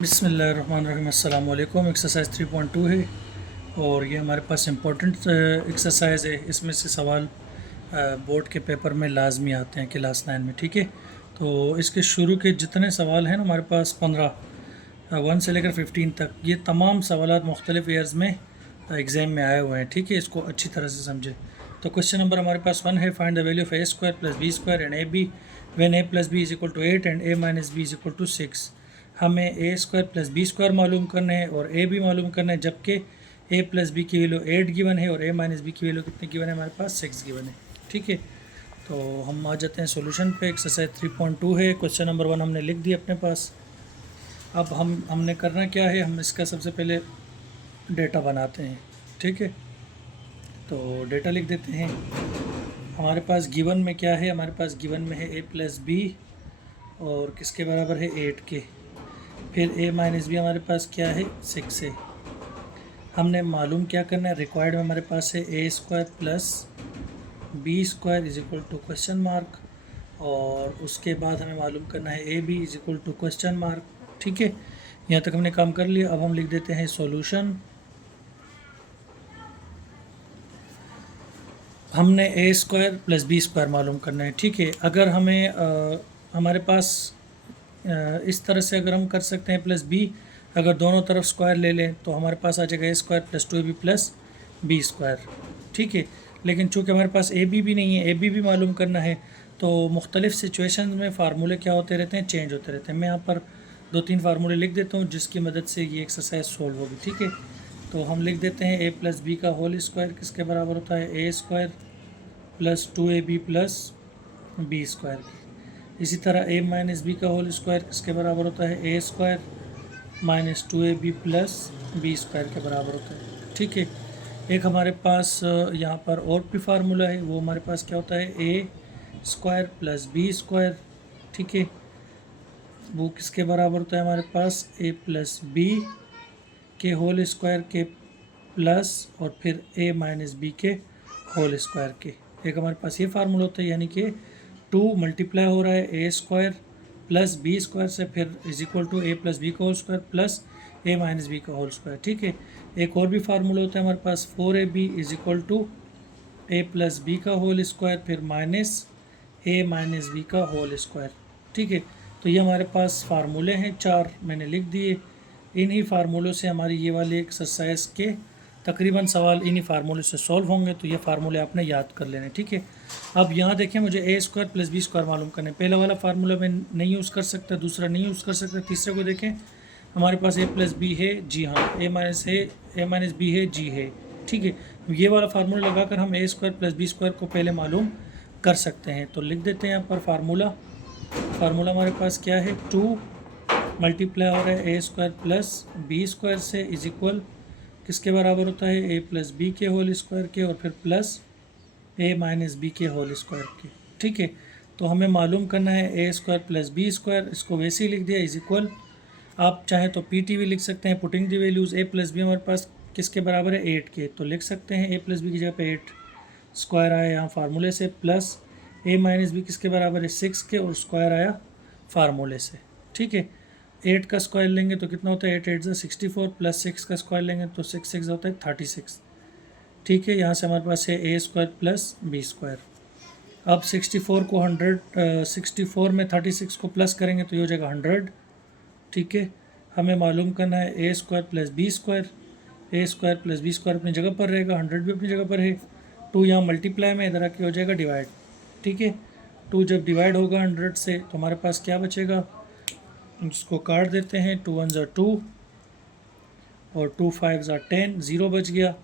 बिस्मिल्लाहिर्रहमानिर्रहीम। अस्सलाम वालेकुम। एक्सरसाइज 3.2 है और ये हमारे पास इम्पोर्टेंट एक्सरसाइज है। इसमें से सवाल बोर्ड के पेपर में लाजमी आते हैं क्लास 9 में। ठीक है, तो इसके शुरू के जितने सवाल हैं ना हमारे पास 15 1 से लेकर 15 तक, ये तमाम सवाल मुख्तलिफ ईयर्स में एग्ज़ाम में आए हुए हैं। ठीक है, इसको अच्छी तरह से समझें। तो क्वेश्चन नंबर हमारे पास 1 है, find the value of a² + b² and ab when a + b = 8 and a - b = 6। हमें a² + b² मालूम करना है और a भी मालूम करना है, जबकि a + b की वैल्यू 8 गिवन है और a - b की वैल्यू कितनी गिवन है, हमारे पास 6 गिवन है। ठीक है, तो हम आ जाते हैं सॉल्यूशन पे। एक्सरसाइज 3.2 है, क्वेश्चन नंबर 1 हमने लिख दिया अपने पास। अब हमने करना क्या है, हम इसका सबसे पहले डेटा बनाते हैं। ठीक है, तो डेटा लिख देते हैं। हमारे पास गिवन में क्या है, हमारे पास गिवन में है a + b और किसके बराबर है 8 के। फिर a - b हमारे पास क्या है 6 है। हमने मालूम क्या करना है, रिक्वायर्ड में हमारे पास है a² + b² = क्वेश्चन मार्क, और उसके बाद हमें मालूम करना है a b = क्वेश्चन मार्क। ठीक है, यहाँ तक हमने काम कर लिया। अब हम लिख देते हैं सॉल्यूशन। हमने a² + b² मालूम करना है। ठीक है, अगर हमें हमारे पास इस तरह से अगर हम कर सकते हैं +b, अगर दोनों तरफ स्क्वायर ले लें तो हमारे पास आ जाएगा a² + 2ab + b²। ठीक है, लेकिन चूँकि हमारे पास ab भी नहीं है, ab भी मालूम करना है, तो मुख्तलिफ़ सिचुएशन में फ़ार्मूले क्या होते रहते हैं, चेंज होते रहते हैं। मैं यहाँ पर 2-3 फार्मूले लिख देता हूँ जिसकी मदद से ये एक्सरसाइज सोल्व होगी। ठीक है, तो हम लिख देते हैं a + b का होल स्क्वायर किसके बराबर होता है, a² + 2ab + b²। इसी तरह a - b का होल स्क्वायर किसके बराबर होता है, a² - 2ab + b² के बराबर होता है। ठीक है, एक हमारे पास यहाँ पर और भी फार्मूला है, वो हमारे पास क्या होता है, a² + b²। ठीक है, वो किसके बराबर होता है, हमारे पास a + b के होल स्क्वायर के प्लस और फिर a - b के होल स्क्वायर के। एक हमारे पास ये फार्मूला होता है, यानी कि 2 मल्टीप्लाई हो रहा है a² + b² से, फिर = a + b का whole square plus a - b का होल स्क्वायर। ठीक है, एक और भी फार्मूला होता है हमारे पास 4ab = a + b का होल स्क्वायर फिर माइनस a - b का होल स्क्वायर। ठीक है, तो ये हमारे पास फार्मूले हैं 4, मैंने लिख दिए। इन्हीं फार्मूलों से हमारी ये वाली एक्सरसाइज के तकरीबन सवाल इन्हीं फार्मूले से सॉल्व होंगे, तो ये फार्मूले आपने याद कर लेने। ठीक है, अब यहाँ देखें, मुझे a² + b² मालूम करना है। पहला वाला फार्मूला मैं नहीं यूज़ कर सकता, दूसरा नहीं यूज़ कर सकता, तीसरे को देखें, हमारे पास a + b है, जी हाँ, a - b है, जी है। ठीक है, ये वाला फार्मूला लगाकर हम a² + b² को पहले मालूम कर सकते हैं। तो लिख देते हैं यहाँ पर फार्मूला हमारे पास क्या है, 2 मल्टीप्लाई हो रहा है a² + b² से = किसके बराबर होता है, a + b के होल स्क्वायर के और फिर प्लस a - b के होल स्क्वायर के। ठीक है, तो हमें मालूम करना है a² + b², इसको वैसे ही लिख दिया = आप चाहें तो पी टी भी लिख सकते हैं, putting the values. a + b हमारे पास किसके बराबर है, 8 के, तो लिख सकते हैं a + b की जगह पे 8 स्क्वायर आया यहाँ फार्मूले से, प्लस a - b किसके बराबर है, 6 के, और स्क्वायर आया फार्मूले से। ठीक है, 8 का स्क्वायर लेंगे तो कितना होता है, 8 8 64 प्लस 6 का स्क्वायर लेंगे तो 6 6 होता है 36। ठीक है, यहाँ से हमारे पास है a² + b²। अब 64 को 64 में 36 को प्लस करेंगे तो ये हो जाएगा 100। ठीक है, हमें मालूम करना है a² + b²। a² + b² अपनी जगह पर रहेगा, 100 भी अपनी जगह पर है। 2 यहाँ मल्टीप्लाई में, इधर आके हो जाएगा डिवाइड। ठीक है, 2 जब डिवाइड होगा 100 से तो हमारे पास क्या बचेगा, इसको काट देते हैं, 2 1 ज़ा 2 और 2 5 ज़ा 10, 0 बच गया।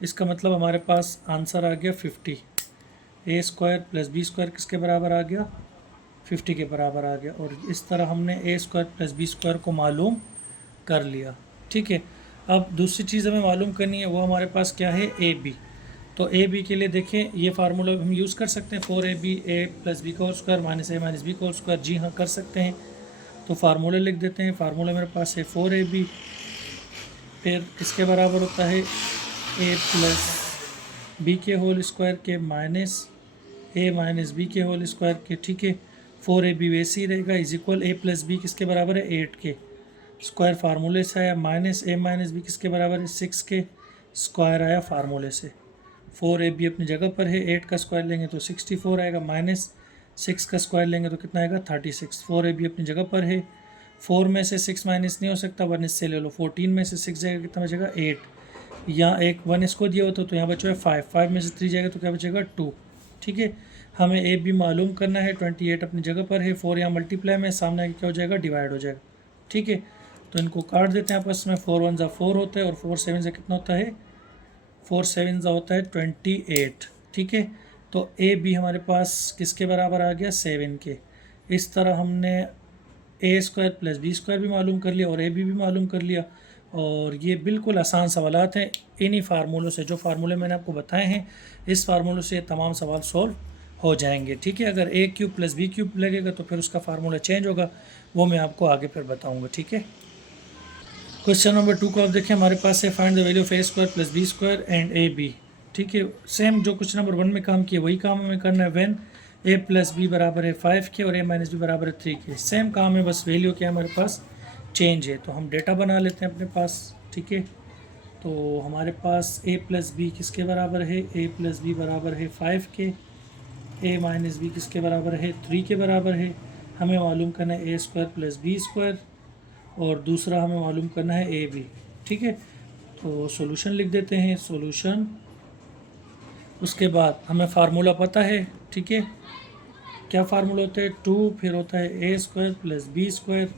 इसका मतलब हमारे पास आंसर आ गया 50। a² + b² किसके बराबर आ गया, 50 के बराबर आ गया। और इस तरह हमने a² + b² को मालूम कर लिया। ठीक है, अब दूसरी चीज़ हमें मालूम करनी है, वो हमारे पास क्या है, ए बी। तो ए बी के लिए देखें, ये फार्मूला हम यूज़ कर सकते हैं, 4ab a + b का whole square minus a - b का होल स्क्वायर। जी हाँ, कर सकते हैं। तो फार्मूले लिख देते हैं। फार्मूला मेरे पास है 4ab, फिर किसके बराबर होता है, a + b के होल स्क्वायर के माइनस a - b के होल स्क्वायर के। ठीक है, 4ab वैसे ही रहेगा, = a + b किसके बराबर है, 8 के। स्क्वायर फार्मूले से आया, माइनस ए माइनस बी किसके बराबर है 6 के स्क्वायर आया फार्मूले से। 4ab अपनी जगह पर है, 8 का स्क्वायर लेंगे तो 64 आएगा, माइनस 6 का स्क्वायर लेंगे तो कितना आएगा 36। 4ab अपनी जगह पर है, 4 में से 6 माइनस नहीं हो सकता, 1 इससे ले लो, 14 में से 6 जाएगा कितना बचेगा 8, यहाँ एक 1 इसको दिया होता तो यहाँ बचा है 5, 5 में से 3 जाएगा तो क्या बचेगा 2। ठीक है, हमें ए बी मालूम करना है। 28 अपनी जगह पर है, 4 यहाँ मल्टीप्लाई में, सामने आके क्या हो जाएगा डिवाइड हो जाएगा। ठीक है, तो इनको काट देते हैं आपस में, 4 1 ज़ा 4 होता है और 4 7 ज़ा कितना होता है 4 7 ज़ा होता है 28। ठीक है, तो ए बी हमारे पास किसके बराबर आ गया 7 के। इस तरह हमने ए स्क्वायर प्लस बी स्क्वायर भी मालूम कर लिया और ए बी भी मालूम कर लिया। और ये बिल्कुल आसान सवालात हैं, इन्हीं फार्मूलों से, जो फार्मूले मैंने आपको बताए हैं इस फार्मूलों से तमाम सवाल सॉल्व हो जाएंगे। ठीक है, अगर ए क्यूब प्लस बी क्यूब लगेगा तो फिर उसका फार्मूला चेंज होगा, वो मैं आपको आगे फिर बताऊंगा। ठीक है, क्वेश्चन नंबर 2 को आप देखें, हमारे पास है find the value of A square plus B square and A b. ठीक है, सेम जो क्वेश्चन नंबर 1 में काम किया वही काम हमें करना है। व्हेन ए प्लस बी बराबर है 5 के और ए माइनस बी बराबर है 3 के, सेम काम है, बस वैल्यू क्या हमारे पास चेंज है। तो हम डेटा बना लेते हैं अपने पास। ठीक है, तो हमारे पास ए प्लस बी किसके बराबर है, ए प्लस बी बराबर है 5 के, ए माइनस बी किसके बराबर है 3 के बराबर है। हमें मालूम करना है A square plus B square और दूसरा हमें मालूम करना है ए बी। ठीक है, तो सॉल्यूशन लिख देते हैं, सॉल्यूशन। उसके बाद हमें फार्मूला पता है। ठीक है, क्या फार्मूला होता है 2, फिर होता है A square plus B square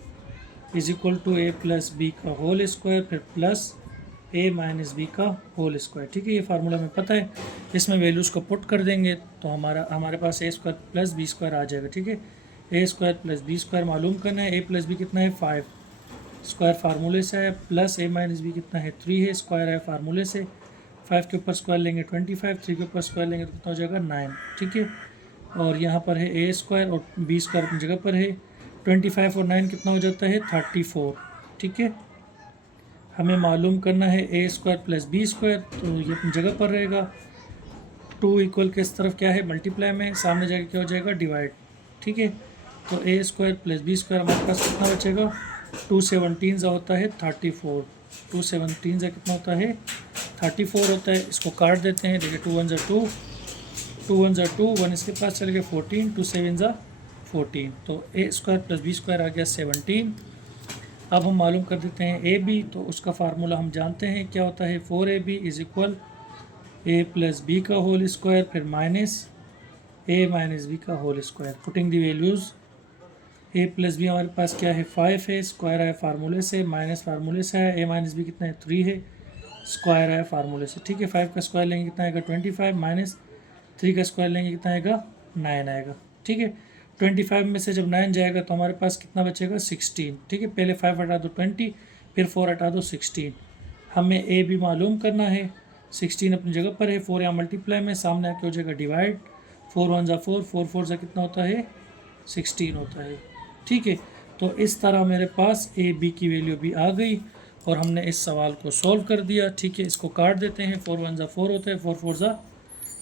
is equal to A plus B का होल स्क्वायर, फिर प्लस ए माइनस बी का होल स्क्वायर। ठीक है, ये फार्मूला हमें पता है, इसमें वैल्यूज़ को पुट कर देंगे तो हमारे पास A square plus B square आ जाएगा। ठीक है, A square plus B square मालूम करना है, ए प्लस बी कितना है 5 स्क्वायर फार्मूले से है, प्लस ए माइनस बी कितना है 3 है स्क्वायर है फार्मूले से। 5 के ऊपर स्क्वायर लेंगे 25, 3 के ऊपर स्क्वायर लेंगे तो कितना हो जाएगा 9। ठीक है, और यहाँ पर है ए स्क्वायर और बी स्क्वायर अपनी जगह पर है, 25 और 9 कितना हो जाता है 34। ठीक है, हमें मालूम करना है A square plus B square, तो ये अपनी जगह पर रहेगा। 2 इक्वल के इस तरफ क्या है मल्टीप्लाई में, सामने जाके क्या हो जाएगा डिवाइड। ठीक है, तो ए स्क्वायर प्लस बी स्क्वायर हमारे पास कितना बचेगा 2 17 ज़ा होता है 34, 2 17 ज़ा कितना होता है 34 होता है। इसको काट देते हैं, देखिए 2 1 ज़ा 2, 2 1 ज़ा 2, 1 इसके पास चल गया 14, 2 7 ज़ा 14, तो ए स्क्वायर प्लस बी स्क्वायर आ गया 17। अब हम मालूम कर देते हैं ए बी, तो उसका फार्मूला हम जानते हैं क्या होता है 4ab is equal a plus B का होल स्क्वायर, फिर माइनस ए माइनस बी का whole square. Putting the values, a plus b हमारे पास क्या है 5 है, स्क्वायर आया फार्मूले से, माइनस फार्मूले से आया, ए माइनस बी कितना है 3 है, स्क्वायर आया फार्मूले से। ठीक है, 5 का स्क्वायर लेंगे कितना आएगा 25, माइनस 3 का स्क्वायर लेंगे कितना आएगा 9 आएगा। ठीक है, 25 में से जब 9 जाएगा तो हमारे पास कितना बचेगा 16। ठीक है, पहले 5 हटा दो 20, फिर 4 हटा दो 16। हमें ए भी मालूम करना है, 16 अपनी जगह पर है, 4 यहाँ मल्टीप्लाई में, सामने आके हो जाएगा डिवाइड, 4 1 ज़ा 4, 4 4 ज़ा कितना होता है 16 होता है। ठीक है, तो इस तरह मेरे पास ए बी की वैल्यू भी आ गई और हमने इस सवाल को सॉल्व कर दिया। ठीक है, इसको काट देते हैं, 4 1 ज़ा 4 होता है, 4 4 ज़ा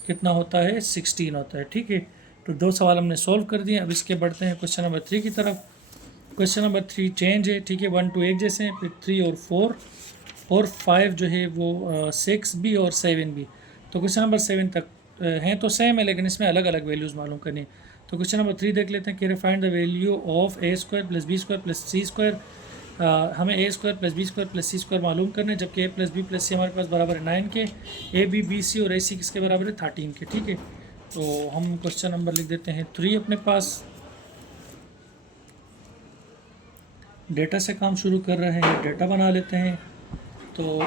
कितना होता है 16 होता है। ठीक है, तो 2 सवाल हमने सॉल्व कर दिए। अब इसके बढ़ते हैं क्वेश्चन नंबर 3 की तरफ। क्वेश्चन नंबर 3 चेंज है। ठीक है, 1 2 एक जैसे हैं, फिर 3 और 4 और 5 जो है वो 6 भी और 7 भी। तो क्वेश्चन नंबर 7 तक हैं तो सेम है, लेकिन इसमें अलग अलग वैल्यूज़ मालूम करनी है। तो क्वेश्चन नंबर 3 देख लेते हैं कि find the value of A square plus B square plus C square. हमें A square plus B square plus C square मालूम करना है, जबकि A plus B plus C हमारे पास बराबर है 9 के, ए बी बी सी और ए सी किसके बराबर है 13 के। ठीक है, तो हम क्वेश्चन नंबर लिख देते हैं 3 अपने पास। डेटा से काम शुरू कर रहे हैं, डेटा बना लेते हैं। तो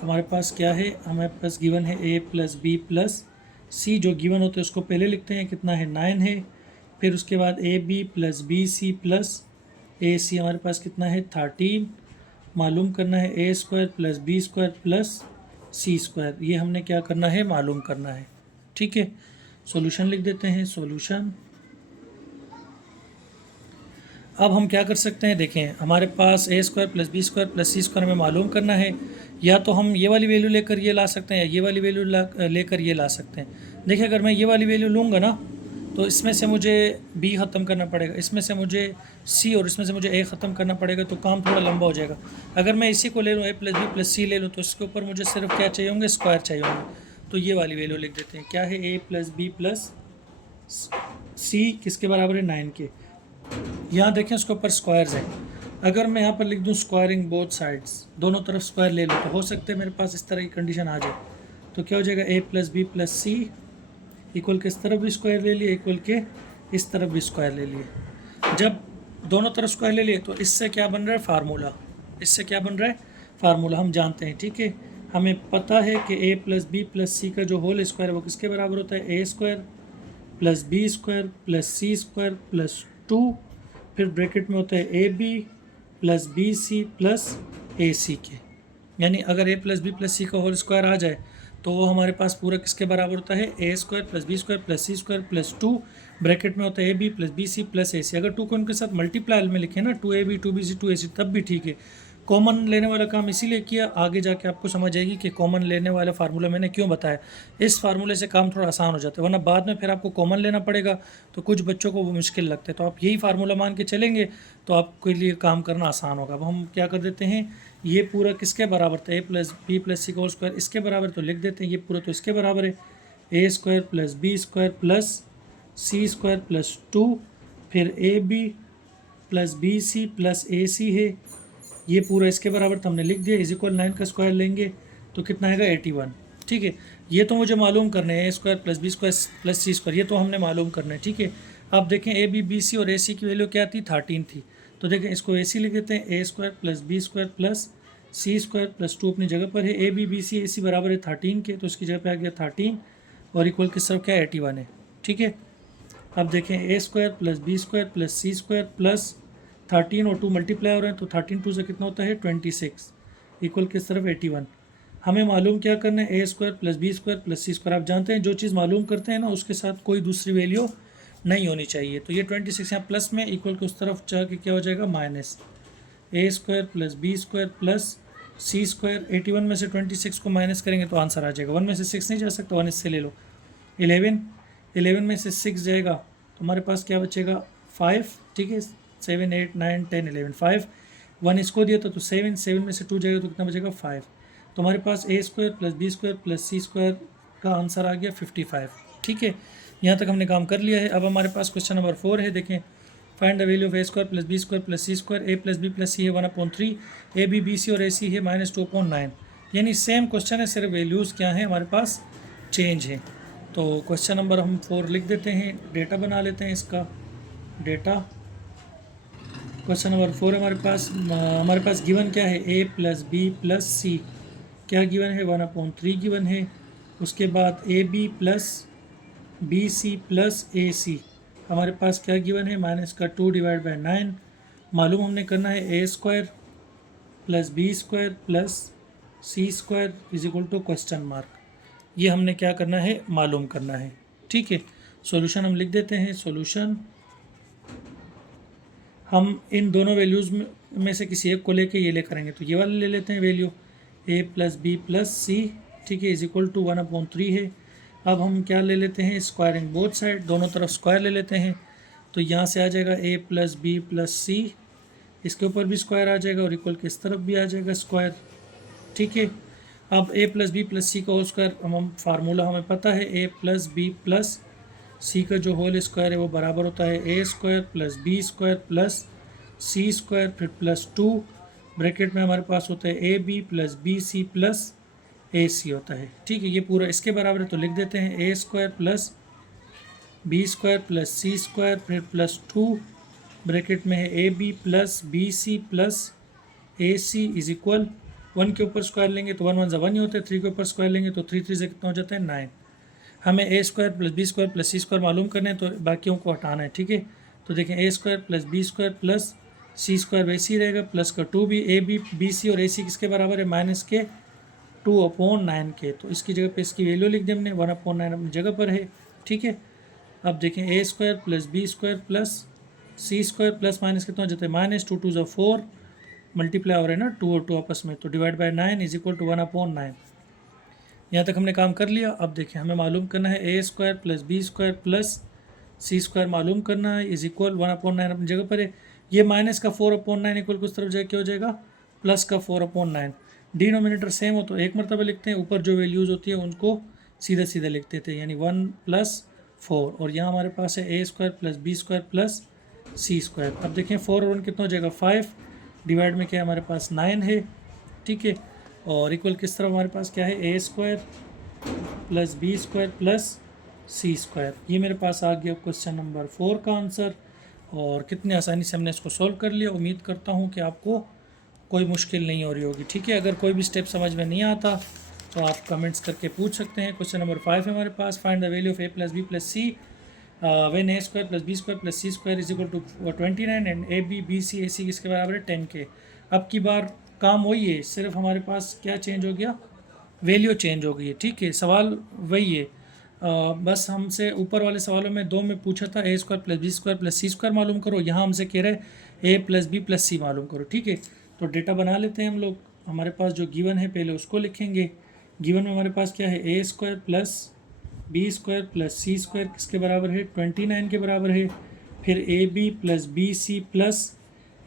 हमारे पास क्या है, हमारे पास गिवन है ए प्लस बी प्लस सी, जो गिवन होते हैं उसको पहले लिखते हैं, कितना है 9 है। फिर उसके बाद A B plus B C plus A C हमारे पास कितना है 13। मालूम करना है A square plus B square plus C square, ये हमने क्या करना है मालूम करना है। ठीक है, सॉल्यूशन लिख देते हैं, सॉल्यूशन। अब हम क्या कर सकते हैं, देखें हमारे पास A square plus B square plus C square हमें मालूम करना है, या तो हम ये वाली वैल्यू लेकर ये ला सकते हैं या ये वाली वैल्यू लेकर ये ला सकते हैं। देखिए, अगर मैं ये वाली वैल्यू लूँगा ना तो इसमें से मुझे बी ख़त्म करना पड़ेगा, इसमें से मुझे सी और इसमें से मुझे ए ख़त्म करना पड़ेगा, तो काम थोड़ा लंबा हो जाएगा। अगर मैं इसी को ले लूँ, ए प्लस बी प्लस सी ले लूँ, तो इसके ऊपर मुझे सिर्फ क्या चाहिए होंगे, स्क्वायर चाहिए होंगे। तो ये वाली वैल्यू लिख देते हैं, क्या है, ए प्लस बी प्लस सी किसके बराबर है, 9 के। यहाँ देखें उसके ऊपर स्क्वायर्स हैं। अगर मैं यहाँ पर लिख दूँ स्क्वायरिंग बोथ साइड्स, दोनों तरफ स्क्वायर ले लूँ, तो हो सकता है मेरे पास इस तरह की कंडीशन आ जाए। तो क्या हो जाएगा, ए प्लस बी प्लस सी इक्वल के इस तरफ भी स्क्वायर ले लिए, इक्वल के इस तरफ भी स्क्वायर ले लिए। जब दोनों तरफ स्क्वायर ले लिए तो इससे क्या बन रहा है, फार्मूला। इससे क्या बन रहा है, फार्मूला हम जानते हैं, ठीक है। हमें पता है कि ए प्लस बी प्लस सी का जो होल स्क्वायर है वो किसके बराबर होता है, A square plus B square plus C square plus 2, फिर ब्रैकेट में होता है A B plus B C plus A C के। यानी अगर A plus B plus C का होल स्क्वायर आ जाए तो वो हमारे पास पूरा किसके बराबर होता है, A square plus B square plus C square plus 2, bracket में होता है A B plus B C plus A C. अगर 2 को उनके साथ मल्टीप्लाई में लिखे ना, 2ab 2bc 2ac, तब भी ठीक है। कॉमन लेने वाला काम इसीलिए किया, आगे जाके आपको समझ आएगी कि कॉमन लेने वाला फार्मूला मैंने क्यों बताया। इस फार्मूले से काम थोड़ा आसान हो जाता है, वरना बाद में फिर आपको कॉमन लेना पड़ेगा तो कुछ बच्चों को वो मुश्किल लगता है। तो आप यही फार्मूला मान के चलेंगे तो आपके लिए काम करना आसान होगा। अब हम क्या कर देते हैं, ये पूरा किसके बराबर था, ए प्लस बी प्लस सी का होल स्क्वायर इसके बराबर, तो लिख देते हैं ये पूरा तो इसके बराबर है, A square plus B square plus C square plus 2, फिर A B plus B C plus A C है, ये पूरा इसके बराबर तो हमने लिख दिया, इज इक्वल 9 का स्क्वायर लेंगे तो कितना आएगा, 81। ठीक है, ये तो मुझे मालूम करने हैं, A square plus B square plus C square, ये तो हमने मालूम करना है। ठीक है, आप देखें ए बी बी सी और ए सी की वैल्यू क्या थी, 13 थी। तो देखें इसको ए सी लिख देते हैं, A square plus B square plus C square plus 2 अपनी जगह पर है, A B B C A सी बराबर है 13 के, तो इसकी जगह पे आ गया 13 और इक्वल किस तरफ क्या है, 81 है। ठीक है, अब देखें A square plus B square plus C square plus 13 और 2 मल्टीप्लाई हो रहे हैं, तो 13 2 से कितना होता है, 26 इक्वल किस तरफ, 81। हमें मालूम क्या करना है, A square plus B square plus C square. आप जानते हैं जो चीज़ मालूम करते हैं ना उसके साथ कोई दूसरी वैल्यू नहीं होनी चाहिए। तो ये 26 यहाँ प्लस में इक्वल के उस तरफ जा के क्या हो जाएगा, minus A square plus B square plus C square. 81 में से 26 को माइनस करेंगे तो आंसर आ जाएगा, 1 में से 6 नहीं जा सकता, 1 इससे ले लो, 11 में से 6 जाएगा तो हमारे पास क्या बचेगा, 5। ठीक है, 7 8 9 10 11 5, 1 इसको दिया था तो 7 में से 2 जाएगा तो कितना बचेगा, 5। तो हमारे पास A square plus B square plus C square का आंसर आ गया 55। ठीक है, यहाँ तक हमने काम कर लिया है। अब हमारे पास क्वेश्चन नंबर 4 है, देखें, find the value of A square plus B square plus C square. A plus B plus C है 1/3, ए बी बी सी और ए सी है -2/9। यानी सेम क्वेश्चन है, सिर्फ वैल्यूज़ क्या हैं हमारे पास, चेंज है। तो क्वेश्चन नंबर हम 4 लिख देते हैं, डेटा बना लेते हैं इसका, डेटा क्वेश्चन नंबर 4 हमारे पास गिवन क्या है, A plus B plus C क्या गिवन है, 1/3 गिवन है। उसके बाद A B plus B C plus A C हमारे पास क्या गिवन है, -2/9। मालूम हमने करना है A square plus B square plus C square is equal to question mark. ये हमने क्या करना है, मालूम करना है। ठीक है, सॉल्यूशन हम लिख देते हैं, सॉल्यूशन हम इन दोनों वैल्यूज़ में से किसी एक को लेके ये ले करेंगे, तो ये वाले ले लेते हैं वैल्यू, ए प्लस बी प्लस सी, ठीक है, इज इक्वल टू 1/3 है। अब हम क्या ले लेते हैं, स्क्वायरिंग बोथ साइड, दोनों तरफ स्क्वायर ले लेते हैं। तो यहाँ से आ जाएगा ए प्लस बी प्लस सी, इसके ऊपर भी स्क्वायर आ जाएगा और इक्वल के इस तरफ भी आ जाएगा स्क्वायर। ठीक है, अब A plus B plus C का होल स्क्वायर, हम फार्मूला हमें पता है, A plus B plus C का जो होल स्क्वायर है वो बराबर होता है A square plus B square plus C square फिर प्लस 2, ब्रैकेट में हमारे पास होता है A B plus B C plus A C होता है। ठीक है, ये पूरा इसके बराबर है तो लिख देते हैं A square plus B square plus C square फिर प्लस 2, ब्रैकेट में है A B plus B C plus A C is equal, 1 के ऊपर स्क्वायर लेंगे तो 1 1 ज़ा 1 ही होता है, 3 के ऊपर स्क्वायर लेंगे तो 3 3 से कितना हो जाता है, 9। हमें A square plus B square plus C square मालूम करने हैं तो बाकियों को हटाना है। ठीक है, तो देखें A square plus B square plus C square वैसे ही रहेगा, प्लस का 2 भी, ए बी बी सी और ए सी किसके बराबर है, -2/9 के। तो इसकी जगह पे इसकी वैल्यू लिख दी हमने, 1/9 अपनी जगह पर है। ठीक है, अब देखें A square plus B square plus C square plus minus कितना हो जाता है, -2 2 ज़ा 4, मल्टीप्लाई हो रहा है ना 2 और 2 आपस में, तो divide by 9 is equal to 1/9। यहाँ तक हमने काम कर लिया। अब देखें हमें मालूम करना है A square plus B square plus C square मालूम करना है इज इक्वल 1/9 अपनी जगह पर है। ये माइनस का 4/9 इक्वल कुछ तरफ जाए क्या हो जाएगा, प्लस का 4/9। डिनोमिनेटर सेम हो तो एक मरतबा लिखते हैं, ऊपर जो वैल्यूज़ होती है उनको सीधे सीधे लिखते थे, यानी 1 + 4। और यहाँ हमारे पास है A square plus B square plus C square. अब देखें 4 और 1 कितना हो जाएगा 5, डिवाइड में क्या है हमारे पास 9 है, ठीक है। और इक्वल किस तरफ हमारे पास क्या है, A square plus B square plus C square. ये मेरे पास आ गया क्वेश्चन नंबर 4 का आंसर। और कितनी आसानी से हमने इसको सॉल्व कर लिया। उम्मीद करता हूँ कि आपको कोई मुश्किल नहीं हो रही होगी, ठीक है। अगर कोई भी स्टेप समझ में नहीं आता तो आप कमेंट्स करके पूछ सकते हैं। क्वेश्चन नंबर 5 है हमारे पास, find the value of A plus B plus C when A square plus B square plus C square is equal to 29 and A B B C A C किसके बराबर है 10 के। अब की बार काम वही है, सिर्फ हमारे पास क्या चेंज हो गया, वैल्यू चेंज हो गई है, ठीक है। सवाल वही है, बस हमसे ऊपर वाले सवालों में 2 में पूछा था A square plus B square plus C square मालूम करो, यहाँ हमसे कह रहे A plus B plus C मालूम करो, ठीक है। तो डेटा बना लेते हैं हम लोग। हमारे पास जो गिवन है पहले उसको लिखेंगे। गिवन में हमारे पास क्या है, A square plus B square plus C square किसके बराबर है 29 के बराबर है। फिर A B plus B C plus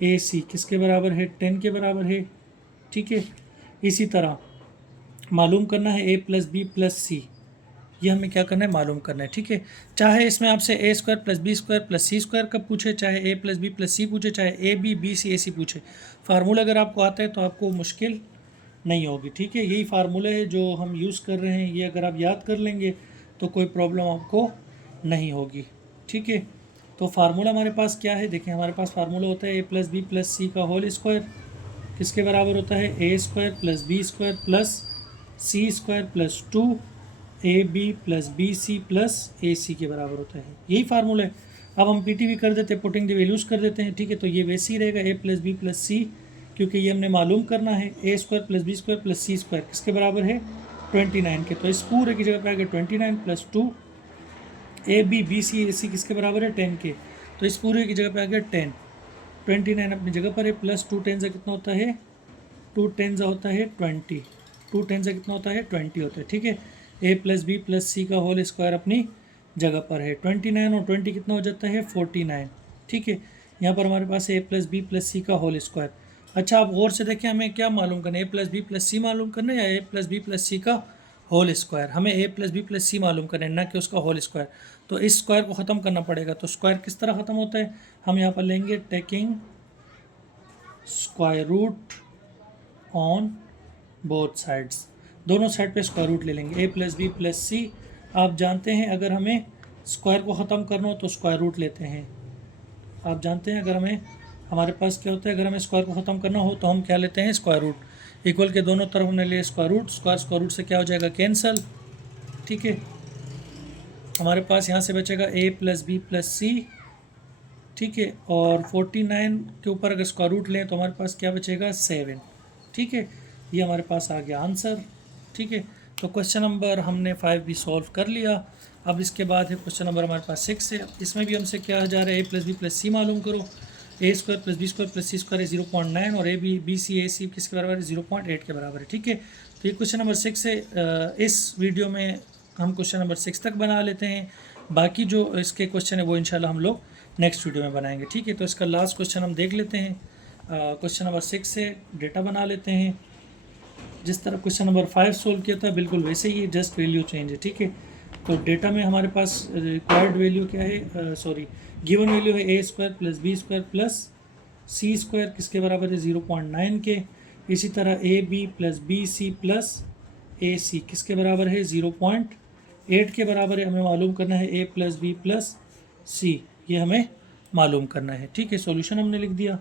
A C किसके बराबर है 10 के बराबर है, ठीक है। इसी तरह मालूम करना है ए प्लस बी प्लस सी, ये हमें क्या करना है मालूम करना है, ठीक है। चाहे इसमें आपसे A square plus B square plus C square का पूछे, चाहे A plus B plus C पूछे, चाहे ए बी बी सी ए सी पूछे, फार्मूला अगर आपको आता है तो आपको मुश्किल नहीं होगी, ठीक है। यही फार्मूला है जो हम यूज़ कर रहे हैं, ये अगर आप याद कर लेंगे तो कोई प्रॉब्लम आपको नहीं होगी, ठीक है। तो फार्मूला हमारे पास क्या है, देखें हमारे पास फार्मूला होता है A plus B plus C का होल स्क्वायर किसके बराबर होता है, A square plus B square plus C square plus 2 A B plus B C plus A C के बराबर होता है। यही फार्मूला है। अब हम पी टी वी कर देते हैं, पुटिंग द वैल्यूज़ कर देते हैं, ठीक है। तो ये वैसे ही रहेगा A plus B plus C, क्योंकि ये हमने मालूम करना है A square plus B square plus C square किसके बराबर है 29 के। तो इस पूरे की जगह पे आ गया 29 plus 2 A B B C A C किसके बराबर है 10 के। तो इस पूरे की जगह पे आ गया 10, 29 अपनी जगह पर है, प्लस 2 10 से कितना होता है 2 10 से होता है 20, 2 10 से कितना होता है 20 होता है, ठीक है। A plus B plus C का होल स्क्वायर अपनी जगह पर है। 29 और 20 कितना हो जाता है 49, ठीक है। यहाँ पर हमारे पास ए प्लस बी प्लस सी का होल स्क्वायर। अच्छा आप गौर से देखें, हमें क्या मालूम करना है, A plus B plus C मालूम करना है या ए प्लस बी प्लस सी का होल स्क्वायर। हमें ए प्लस बी प्लस सी मालूम करना है, ना कि उसका होल स्क्वायर। तो इस स्क्वायर को ख़त्म करना पड़ेगा। तो स्क्वायर किस तरह ख़त्म होता है, हम यहाँ पर लेंगे taking square root on both sides, दोनों साइड पे स्क्वायर रूट ले लेंगे। A plus B plus c आप जानते हैं, अगर हमें स्क्वायर को ख़त्म करना हो तो स्क्वायर रूट लेते हैं। आप जानते हैं अगर हमें, हमारे पास क्या होता है, अगर हमें स्क्वायर को ख़त्म करना हो तो हम क्या लेते हैं स्क्वायर रूट। इक्वल के दोनों तरफ हमने लिए स्क्वायर रूट, स्क्वायर रूट से क्या हो जाएगा कैंसल, ठीक है। हमारे पास यहाँ से बचेगा ए प्लस बी प्लस सी, ठीक है। और 49 के ऊपर अगर स्क्वायर रूट लें तो हमारे पास क्या बचेगा 7, ठीक है। ये हमारे पास आ गया आंसर, ठीक है। तो क्वेश्चन नंबर हमने 5 भी सॉल्व कर लिया। अब इसके बाद है क्वेश्चन नंबर हमारे पास 6 है। इसमें भी हमसे क्या जा रहा है, A plus B plus C मालूम करो। A square plus B square plus C square है 0.9 और ए B B C A C किसके बराबर है 0.8 के बराबर है, ठीक है। तो ये क्वेश्चन नंबर 6 है। इस वीडियो में हम क्वेश्चन नंबर 6 तक बना लेते हैं, बाकी जो इसके क्वेश्चन है वो इंशाल्लाह हम लोग नेक्स्ट वीडियो में बनाएंगे, ठीक है। तो इसका लास्ट क्वेश्चन हम देख लेते हैं। क्वेश्चन नंबर 6 से डेटा बना लेते हैं। जिस तरह क्वेश्चन नंबर 5 सोल्व किया था बिल्कुल वैसे ही, जस्ट वैल्यू चेंज है, ठीक है। तो डेटा में हमारे पास रिक्वायर्ड वैल्यू क्या है, सॉरी गिवन वैल्यू है A square plus B square plus C square किसके बराबर है 0.9 के। इसी तरह A B plus B C plus A C किसके बराबर है 0.8 के बराबर है। हमें मालूम करना है ए प्लस बी प्लस सी, ये हमें मालूम करना है, ठीक है। सॉल्यूशन हमने लिख दिया।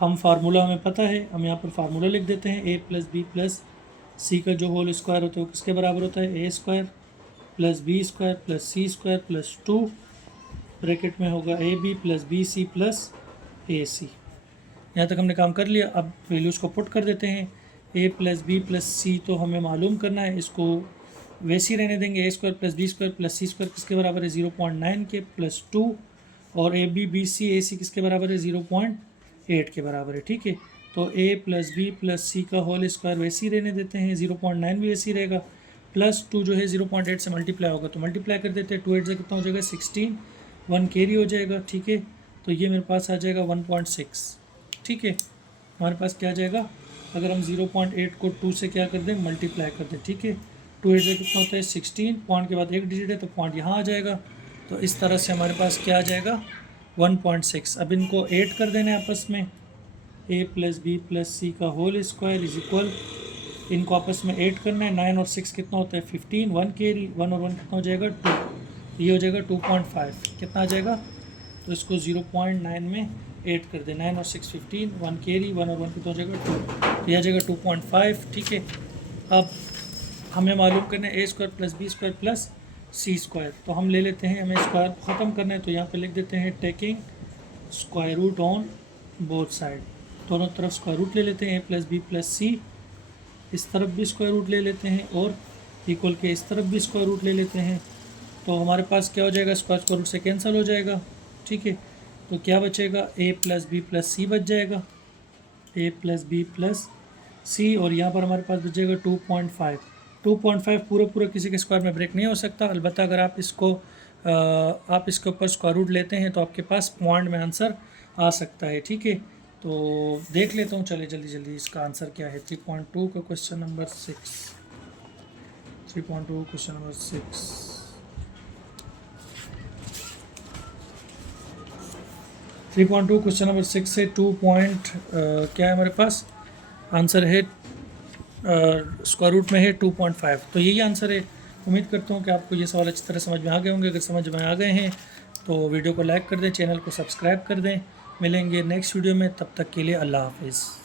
हम फार्मूला हमें पता है, हम यहाँ पर फार्मूला लिख देते हैं। ए प्लस बी प्लस सी का जो होल स्क्वायर होता है वो किसके बराबर होता है, A square plus B square plus C square plus 2 bracket में होगा A B plus B C plus A C. यहाँ तक हमने काम कर लिया। अब वैल्यूज़ को पुट कर देते हैं। ए प्लस बी प्लस सी तो हमें मालूम करना है, इसको वैसे ही रहने देंगे। A square plus B square plus C square किसके बराबर है 0.9 के प्लस 2 और ए B B C A C किसके बराबर है 0.8 के बराबर है, ठीक है। तो ए प्लस बी प्लस सी का होल स्क्वायर वैसे ही रहने देते हैं, 0.9 भी वैसे ही रहेगा। +2 जो है 0.8 से मल्टीप्लाई होगा, तो मल्टीप्लाई कर देते हैं। 2 8 से कितना हो जाएगा 16, 1 कैरी हो जाएगा, ठीक है। तो ये मेरे पास आ जाएगा 1.6, ठीक है। हमारे पास क्या आ जाएगा, अगर हम 0.8 को 2 से क्या कर दें, मल्टीप्लाई कर दें, ठीक है। 2 8 से कितना होता है 16, पॉइंट के बाद एक डिजिट है तो पॉइंट यहाँ आ जाएगा। तो इस तरह से हमारे पास क्या आ जाएगा 1.6। अब इनको ऐड कर देना है आपस में, a + b + c का होल स्क्वायर इज इक्वल, इनको आपस में ऐड करना है। 9 और 6 कितना होता है 15, 1 कैरी, 1 और 1 कितना हो जाएगा 2, ये हो जाएगा 2.5, कितना आ जाएगा, तो इसको 0.9 में ऐड कर दे। 9 और 6 15, 1 कैरी, 1 और 1 कितना हो जाएगा 2, ये आ जाएगा 2.5, ठीक है। अब हमें मालूम करना है a² + b² + c², तो हम ले लेते हैं, हमें स्क्वायर ख़त्म करना है तो यहाँ पे लिख देते हैं taking square root on both side, दोनों तरफ स्क्वायर रूट ले लेते हैं। a + b + c, इस तरफ भी स्क्वायर रूट ले लेते हैं और इक्वल के इस तरफ भी स्क्वायर रूट ले लेते हैं। तो हमारे पास क्या हो जाएगा, स्क्वायर रूट से कैंसिल हो जाएगा, ठीक है। तो क्या बचेगा, a + b + c बच जाएगा, a + b + c, और यहाँ पर हमारे पास बचेगा 2.5। 2.5 पूरा किसी के स्क्वायर में ब्रेक नहीं हो सकता, अलबत्त अगर आप इसके ऊपर स्क्वायर रूट लेते हैं तो आपके पास पॉइंट में आंसर आ सकता है, ठीक है। तो देख लेता हूँ, चले जल्दी इसका आंसर क्या है। 3.2 का question number 6, 3.2 question number 6, 3.2 question number 6 से क्या है हमारे पास आंसर है, स्क्वायर रूट में है 2.5, तो यही आंसर है। उम्मीद करता हूँ कि आपको ये सवाल अच्छी तरह समझ में आ गए होंगे। अगर समझ में आ गए हैं तो वीडियो को लाइक कर दें, चैनल को सब्सक्राइब कर दें। मिलेंगे नेक्स्ट वीडियो में, तब तक के लिए अल्लाह हाफिज़।